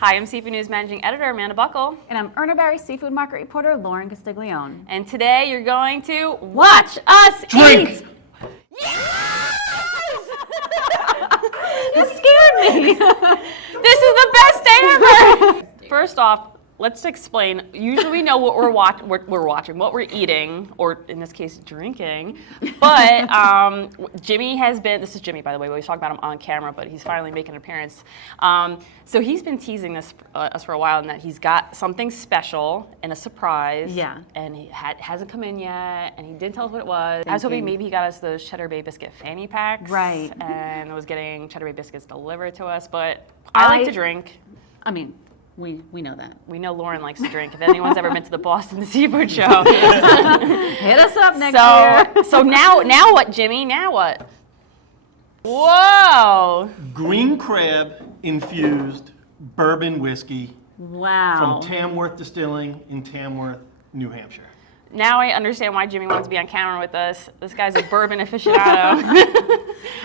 Hi, I'm Seafood News Managing Editor Amanda Buckle. And I'm Urner Seafood Market Reporter Lorin Castiglione. And today you're going to watch us Drink. eat! Yes! You scared me! This is the best day ever! First off, let's explain. Usually we know what we're watching, what we're eating, or in this case, drinking. But Jimmy has been, this is Jimmy, by the way, we always talk about him on camera, but he's finally making an appearance. So he's been teasing us for a while, and that he's got something special and a surprise. Yeah. And he hasn't come in yet, and he didn't tell us what it was. I was hoping maybe he got us those Cheddar Bay Biscuit fanny packs. Right. And was getting Cheddar Bay Biscuits delivered to us, but I like to drink. I mean, we know that. We know Lorin likes to drink. If anyone's ever been to the Boston Seafood Show. Hit us up next year. So now what, Jimmy? Now what? Whoa! Green crab infused bourbon whiskey Wow. from Tamworth Distilling in Tamworth, New Hampshire. Now I understand why Jimmy wants to be on camera with us. This guy's a bourbon aficionado.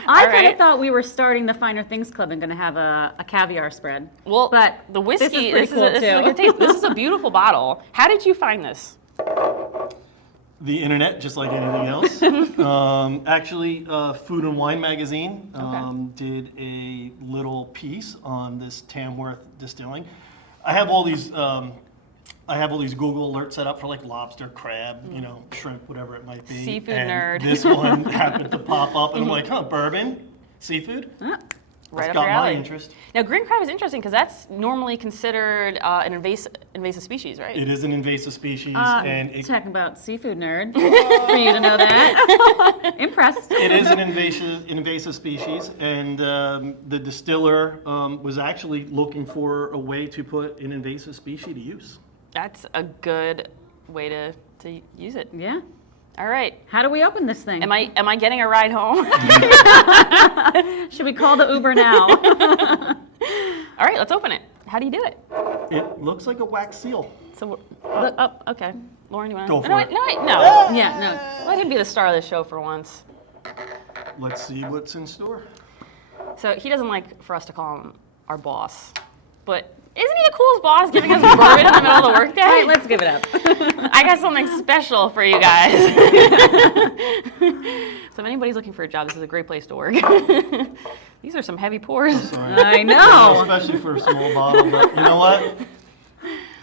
I kind of thought we were starting the Finer Things Club and going to have a caviar spread. Well, but the whiskey, this is pretty cool too. a good taste. This is a beautiful bottle. How did you find this? The internet, just like anything else. Actually, Food and Wine magazine did a little piece on this Tamworth Distilling. I have all these Google alerts set up for like lobster, crab, shrimp, whatever it might be. Seafood and nerd. This one happened to pop up, and I'm like, bourbon, seafood. Right That's up got your my alley. interest. Now, green crab is interesting because that's normally considered an invasive species, right? It is an invasive species, and Talking about seafood nerd, for you to know that. Impressed. it is an invasive species, and the distiller was actually looking for a way to put an invasive species to use. That's a good way to use it. Yeah. All right. How do we open this thing? Am I getting a ride home? Should we call the Uber now? All right, let's open it. How do you do it? It looks like a wax seal. So, okay. Lauren, you want to? Go for it. No. Yeah, no. Let him be the star of the show for once. Let's see what's in store. So he doesn't like for us to call him our boss, but isn't he the coolest boss giving us bourbon in the middle of the workday? All right, let's give it up. I got something special for you guys. So if anybody's looking for a job, this is a great place to work. These are some heavy pours. Sorry. I know. Especially for a small bottle, but you know what?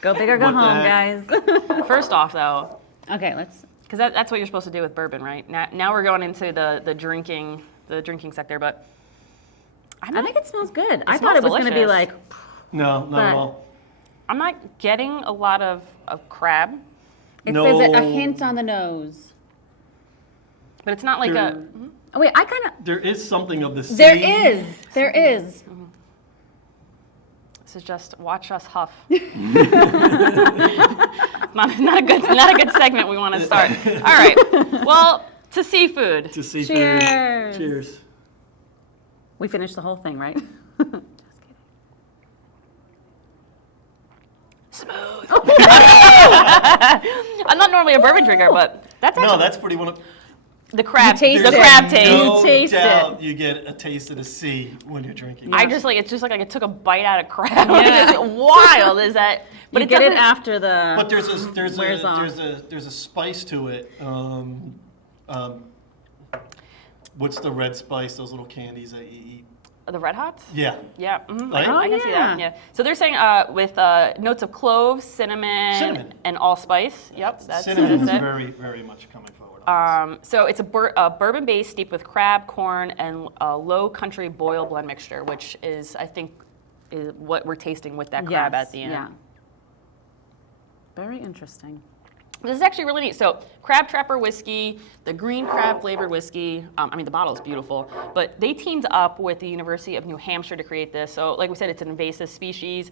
Go big or go What the home, heck? guys. First off, though, Okay, let's. because that's what you're supposed to do with bourbon, right? Now we're going into the drinking sector, but I think it smells good. I smells thought it was going to be delicious. like. No, not at all. I'm not getting a lot of crab, It No. says a hint on the nose. but it's not like a. Oh wait, I kind of. There is something of the sea. There is. There is. This is just watch us huff. not a good segment we want to start. All right. Well, to seafood. To seafood. Cheers. Cheers. We finished the whole thing, right? Smooth. I'm not normally a bourbon drinker, but that's actually No, that's pretty one of. the crab. taste The it. crab taste. No taste doubt you get a taste of the sea when you're drinking. It's just like I took a bite out of crab. Yeah. It's wild, is that? But You it get it doesn't- after the. But there's wears off. a spice to it. What's the red spice? Those little candies that you eat. The Red Hots. Yeah. Yeah, Right? I can see that. yeah. Yeah. So they're saying with notes of clove, cinnamon, and allspice. Yep, that's Cinnamon is it. very, very much coming forward. On So it's a bourbon base steeped with crab, corn, and a low country boil blend mixture, which is, I think, is what we're tasting with that crab at the end. Yeah. Very interesting. This is actually really neat. So Crab Trapper whiskey, the green crab flavored whiskey. The bottle is beautiful, but they teamed up with the University of New Hampshire to create this. So like we said, it's an invasive species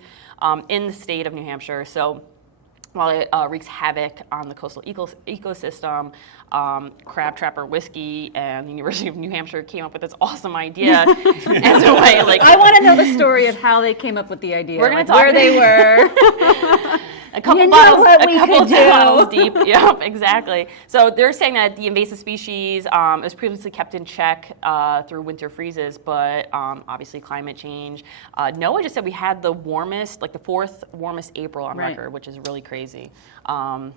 in the state of New Hampshire. So while it wreaks havoc on the coastal ecosystem, Crab Trapper whiskey and the University of New Hampshire came up with this awesome idea as a way, like, I want to know the story of how they came up with the idea. We're gonna like talk- where they were. A couple You know bottles, what a we couple could do. bottles deep. Yep, exactly. So they're saying that the invasive species was previously kept in check through winter freezes, but obviously climate change. NOAA just said we had the warmest, like the 4th warmest April on Right. record, which is really crazy.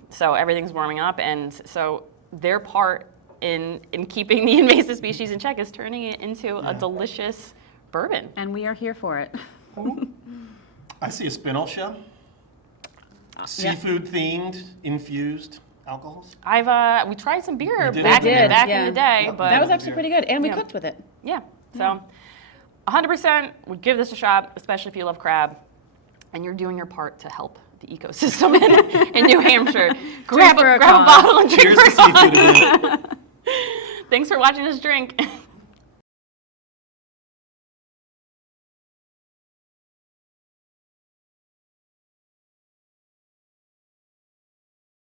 So everything's warming up, and so their part in keeping the invasive species in check is turning it into a delicious bourbon. And we are here for it. I see a spin-off show. Seafood themed, infused alcohols. We tried some beer did? back We in did, the day, Yep. but That was actually pretty good, and we Yeah. cooked with it. yeah. So 100% would give this a shot, especially if you love crab and you're doing your part to help the ecosystem in New Hampshire. Grab for a a cause. bottle and drink Cheers for to seafood again. Thanks for watching us drink.